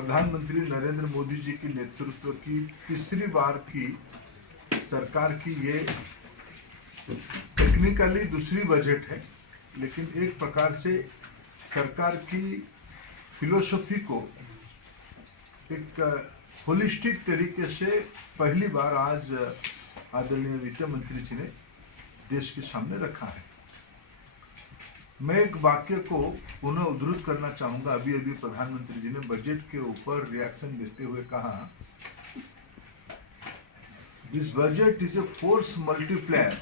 प्रधानमंत्री नरेंद्र मोदी जी के नेतृत्व की तीसरी बार की सरकार की ये टेक्निकली दूसरी बजट है, लेकिन एक प्रकार से सरकार की फिलोसफी को एक होलिस्टिक तरीके से पहली बार आज आदरणीय वित्त मंत्री जी ने देश के सामने रखा है। मैं एक वाक्य को पुनः उद्धृत करना चाहूंगा। अभी अभी प्रधानमंत्री जी ने बजट के ऊपर रिएक्शन देते हुए कहा, this budget is a force multiplier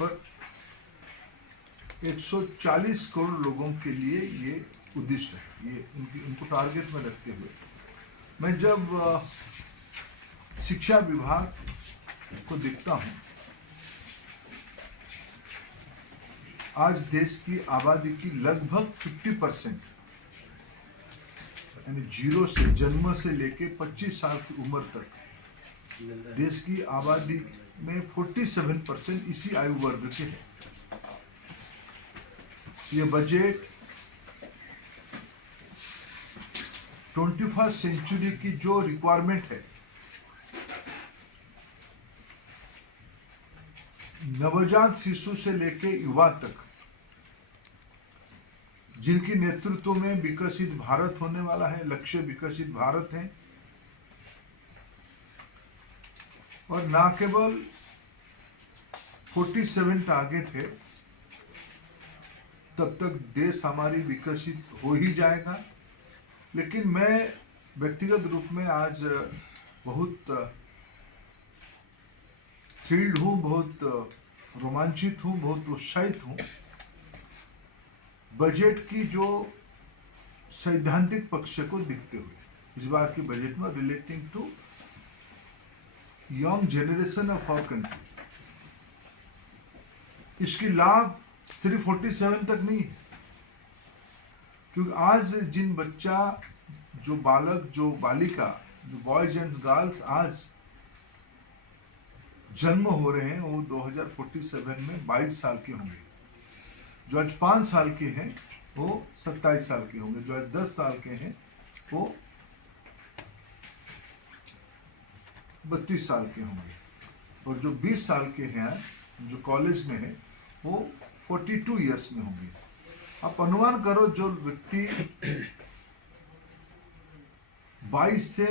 पर 140 करोड़ लोगों के लिए ये उद्दिष्ट है। ये उनको टारगेट में रखते हुए मैं जब शिक्षा विभाग को देखता हूं, आज देश की आबादी की लगभग 50% यानी जीरो से जन्म से लेके 25 साल की उम्र तक देश की आबादी में 47% इसी आयु वर्ग के हैं। ये बजट 21st सेंचुरी की जो रिक्वायरमेंट है, नवजात शिशु से लेके युवा तक, जिनकी नेतृत्व में विकसित भारत होने वाला है, लक्ष्य विकसित भारत है, और ना केवल 47 टारगेट है, तब तक देश हमारी विकसित हो ही जाएगा। लेकिन मैं व्यक्तिगत रूप में आज बहुत थ्रिल्ड हूँ, बहुत रोमांचित हूँ, बहुत उत्साहित हूँ बजट की जो सैद्धांतिक पक्ष को देखते हुए। इस बार की बजट में relating to young generation of our country, इसकी लाभ सिर्फ 47 तक नहीं है, क्योंकि आज जिन बच्चा, जो बालक, जो बालिका, जो बॉयज एंड गर्ल्स आज जन्म हो रहे हैं, वो 2047 में 22 साल के होंगे। जो आज 5 साल के हैं वो 27 साल के होंगे। जो आज 10 साल के हैं वो 32 साल के होंगे। और जो 20 साल के हैं, जो कॉलेज में है, वो 42 ईयर्स में होंगे। आप अनुमान करो, जो व्यक्ति 22 से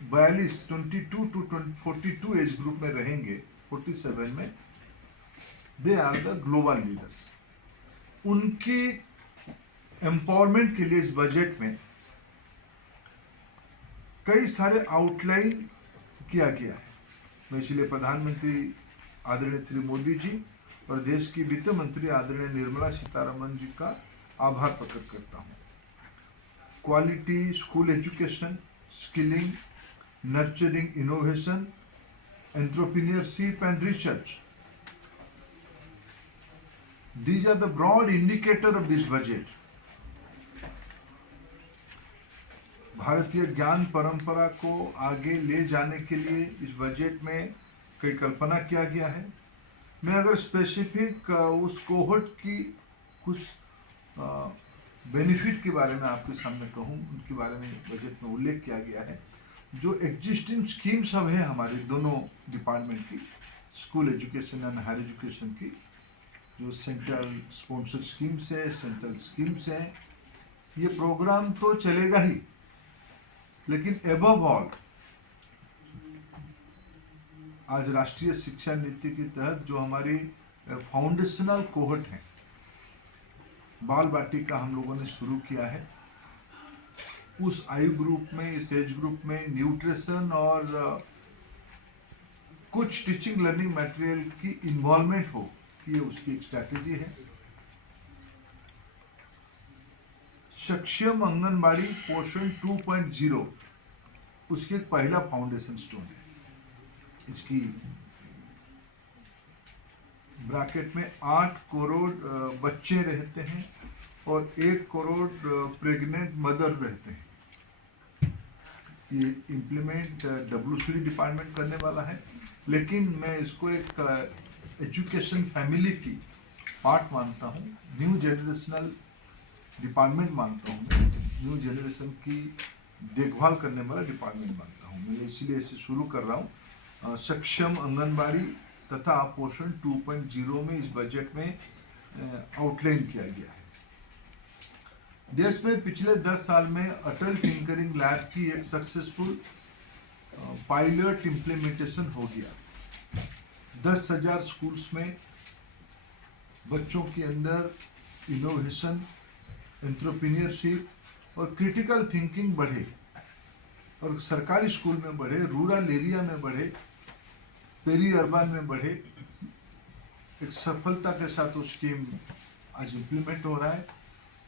42, 22 टू 42 एज ग्रुप में रहेंगे 47 में, they are the global leaders. उनकी एम्पावरमेंट के लिए इस बजट में कई सारे आउटलाइन किया गया है। मैं इसलिए प्रधानमंत्री आदरणीय श्री मोदी जी और देश की वित्त मंत्री आदरणीय निर्मला सीतारमण जी का आभार प्रकट करता हूँ। Quality school education, skilling, nurturing innovation, entrepreneurship and research, these are the broad indicator of this budget. भारतीय ज्ञान परंपरा को आगे ले जाने के लिए इस बजट में कई कल्पना किया गया है। मैं अगर स्पेसिफिक उस कोहर्ट की कुछ बेनिफिट के बारे में आपके सामने कहूँ, उनके बारे में बजट में उल्लेख किया गया है। जो एग्जिस्टिंग स्कीम सब है हमारे दोनों डिपार्टमेंट की, school education and higher education की, जो सेंट्रल स्पॉन्सर स्कीम्स है, सेंट्रल स्कीम्स हैं, ये प्रोग्राम तो चलेगा ही, लेकिन एबव ऑल आज राष्ट्रीय शिक्षा नीति के तहत जो हमारी फाउंडेशनल कोहर्ट है, बाल बाटिका हम लोगों ने शुरू किया है। उस आयु ग्रुप में, इस एज ग्रुप में न्यूट्रिशन और कुछ टीचिंग लर्निंग मटेरियल की इन्वॉल्वमेंट हो, ये उसकी एक स्ट्रैटेजी है। सक्षम आंगनबाड़ी पोषण 2.0 उसकी एक पहला फाउंडेशन स्टोन है। इसकी ब्रैकेट में 8 करोड़ बच्चे रहते हैं और 1 करोड़ प्रेग्नेंट मदर रहते हैं। ये इम्प्लीमेंट WCD डिपार्टमेंट करने वाला है, लेकिन मैं इसको एक एजुकेशन फैमिली की पार्ट मानता हूँ, न्यू जनरेशनल डिपार्टमेंट मानता हूँ। न्यू जनरेशन की देखभाल करने वाला डिपार्टमेंट मानता हूँ। मैं इसीलिए इसे शुरू कर रहा हूँ। सक्षम आंगनबाड़ी तथा पोषण 2.0 में इस बजट में आउटलाइन किया गया है। देश में पिछले 10 साल में अटल टिंकरिंग लैब की एक सक्सेसफुल पायलट इम्प्लीमेंटेशन हो गया। 10,000 स्कूल्स में बच्चों के अंदर इनोवेशन, एंटरप्रेन्योरशिप और क्रिटिकल थिंकिंग बढ़े और सरकारी स्कूल में बढ़े, रूरल एरिया में बढ़े, पेरी अर्बन में बढ़े। एक सफलता के साथ वो स्कीम आज इम्प्लीमेंट हो रहा है।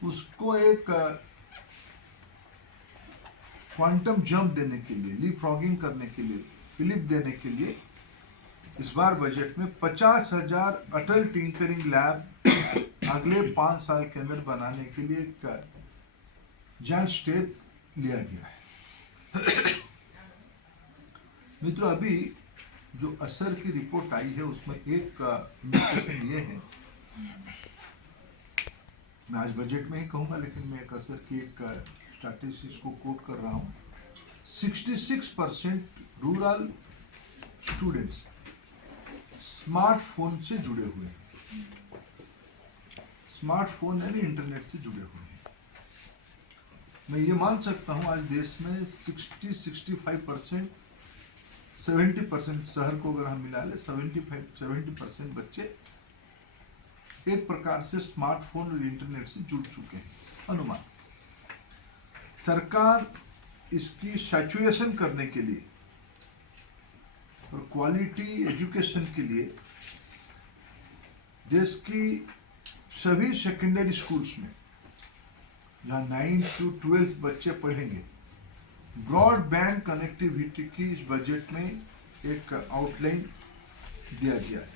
उसको एक क्वांटम जंप देने के लिए, लीप फ्रॉगिंग करने के लिए, फिलिप देने के लिए इस बार बजट में 50,000 अटल टिंकरिंग लैब अगले 5 साल के अंदर बनाने के लिए एक जायंट स्टेप लिया गया है। मित्रों, अभी जो असर की रिपोर्ट आई है उसमें एक इंडिकेशन ये है, मैं आज बजट में ही कहूँगा लेकिन मैं एक असर की एक स्टैटिस्टिक्स को कोट कर रहा हूँ। 66% रूरल स्टूडेंट्स स्मार्टफोन से जुड़े हुए हैं। स्मार्टफोन यानी इंटरनेट से जुड़े हुए हैं। मैं ये मान सकता हूँ आज देश में 60-65%, 70% शहर को अगर हम मिला ले 70% बच्चे एक प्रकार से स्मार्टफोन और इंटरनेट से जुड़ चुके हैं। अनुमान सरकार इसकी सैचुरेशन करने के लिए और क्वालिटी एजुकेशन के लिए देश की सभी सेकेंडरी स्कूल्स में जहाँ 9 to 12 बच्चे पढ़ेंगे, ब्रॉडबैंड कनेक्टिविटी की इस बजट में एक आउटलाइन दिया गया है।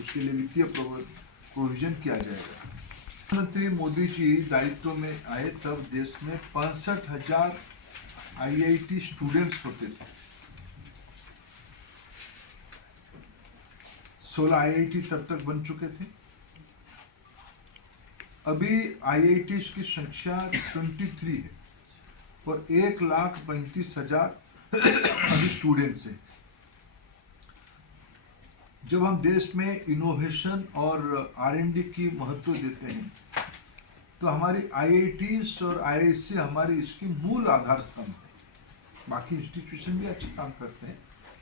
उसके लिए वित्तीय प्रोविजन किया जाएगा। प्रधानमंत्री मोदी जी दायित्व में आए तब देश में 65,000 IIT स्टूडेंट्स होते थे। 16 IIT तब तक बन चुके थे। अभी IITs की संख्या 23 है और 1,35,000 अभी स्टूडेंट्स हैं। जब हम देश में इनोवेशन और R&D की महत्व देते हैं तो हमारी IITs और IISc हमारी इसकी मूल आधार स्तंभ है। बाकी इंस्टीट्यूशन भी अच्छे काम करते हैं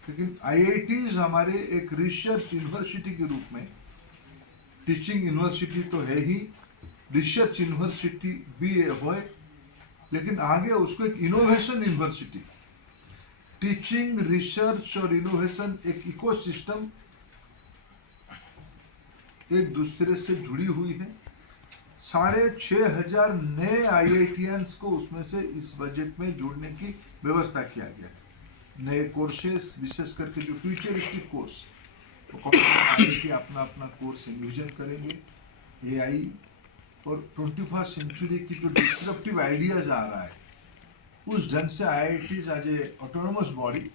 लेकिन IITs हमारे एक रिसर्च यूनिवर्सिटी के रूप में, टीचिंग यूनिवर्सिटी तो है ही, रिसर्च यूनिवर्सिटी भी है, लेकिन आगे उसको एक इनोवेशन यूनिवर्सिटी, टीचिंग, रिसर्च और इनोवेशन एक इकोसिस्टम एक दूसरे से जुड़ी हुई है। 6,500 नए IITians को उसमें से इस बजट में जोड़ने की व्यवस्था किया गया है। नए कोर्सेस, विशेष करके जो फ्यूचरिस्टिक कोर्स, तो IIT अपना अपना कोर्स इन्विजन करेंगे। AI और 21st सेंचुरी की जो डिस्रप्टिव आइडियाज आ रहा है उस ढंग से IITs आज ए ऑटोनोमस बॉडी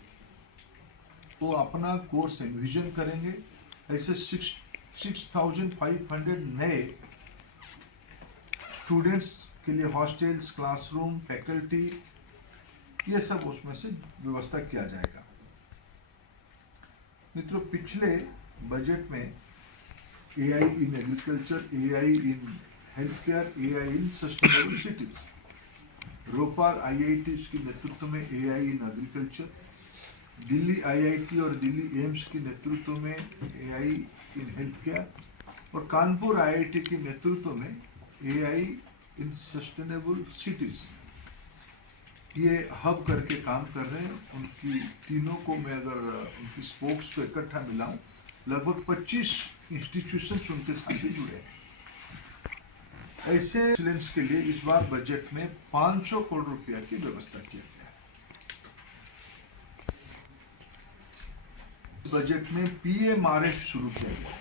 वो अपना कोर्स इन्विजन करेंगे। ऐसे 6,500 नए स्टूडेंट्स के लिए हॉस्टल्स, क्लासरूम, फैकल्टी, ये सब उसमें से व्यवस्था किया जाएगा। मित्रों, पिछले बजट में AI in agriculture, AI in health care, AI in sustainable cities, Bhopal IITs के नेतृत्व में AI in agriculture, Delhi IIT और दिल्ली एम्स के नेतृत्व में AI इन हेल्थ केयर और कानपुर IIT के नेतृत्व में AI इन सस्टेनेबल सिटीज, ये हब करके काम कर रहे हैं। उनकी तीनों को मैं अगर उनकी स्पोक्स को इकट्ठा मिलाऊं, लगभग 25 इंस्टीट्यूशंस उनके साथ भी जुड़े हैं। ऐसे एक्सीलेंस के लिए इस बार बजट में 500 करोड़ रुपया की व्यवस्था किया गया है। बजट में PMRF शुरू किया गया,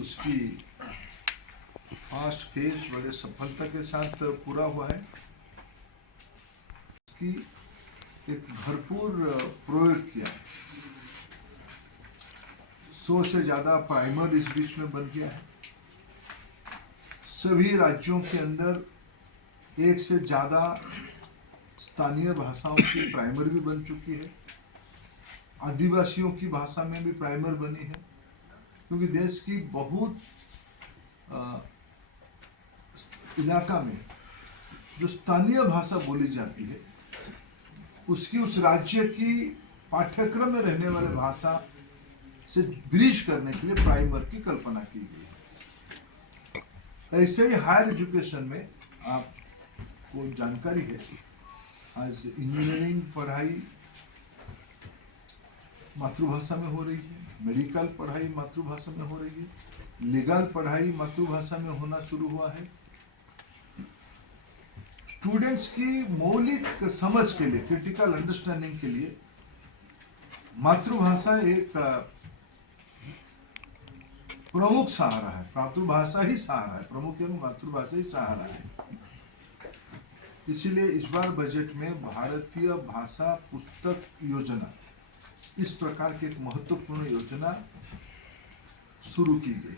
उसकी फर्स्ट फेज बड़े सफलता के साथ पूरा हुआ है। इसकी एक भरपूर प्रयोग किया, 100 से ज्यादा प्राइमर इस बीच में बन गया है। सभी राज्यों के अंदर एक से ज़्यादा स्थानीय भाषाओं की प्राइमर भी बन चुकी है। आदिवासियों की भाषा में भी प्राइमर बनी है, क्योंकि देश की बहुत इलाका में जो स्थानीय भाषा बोली जाती है उसकी उस राज्य की पाठ्यक्रम में रहने वाले भाषा से ब्रिज करने के लिए प्राइमर की कल्पना की गई है। ऐसे ही हायर एजुकेशन में आपको जानकारी है, आज इंजीनियरिंग पढ़ाई मातृभाषा में हो रही है, मेडिकल पढ़ाई मातृभाषा में हो रही है, लीगल पढ़ाई मातृभाषा में होना शुरू हुआ है। स्टूडेंट्स की मौलिक समझ के लिए, क्रिटिकल अंडरस्टैंडिंग के लिए मातृभाषा एक प्रमुख सहारा है। मातृभाषा ही सहारा है, प्रमुख एवं मातृभाषा ही सहारा है। इसीलिए इस बार बजट में भारतीय भाषा पुस्तक योजना, इस प्रकार की एक महत्वपूर्ण योजना शुरू की गई।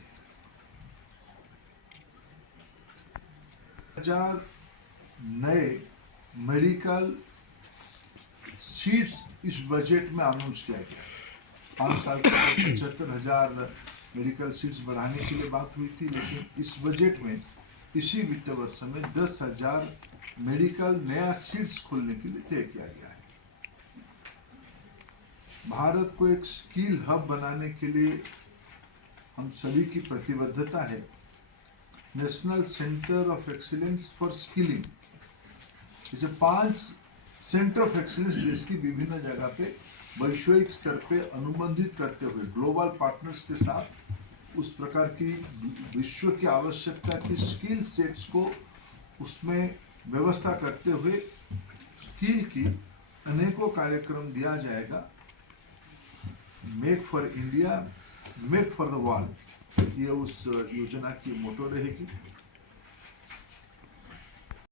1000 नए मेडिकल सीट्स इस बजट में अनाउंस किया गया। 5 साल के 75,000 मेडिकल सीट्स बढ़ाने के लिए बात हुई थी, लेकिन इस बजट में इसी वित्त वर्ष में 10,000 मेडिकल नया सीट्स खोलने के लिए तय किया गया है। भारत को एक स्किल हब बनाने के लिए हम सभी की प्रतिबद्धता है। National centre of excellence for skilling, इसे 5 सेंटर ऑफ एक्सीलेंस देश की विभिन्न जगह पे वैश्विक स्तर पे अनुबंधित करते हुए ग्लोबल पार्टनर्स के साथ उस प्रकार की विश्व की आवश्यकता की स्किल सेट्स को उसमें व्यवस्था करते हुए स्किल की अनेकों कार्यक्रम दिया जाएगा। Make for India, make for the world, ये उस योजना की मोटो रहेगी।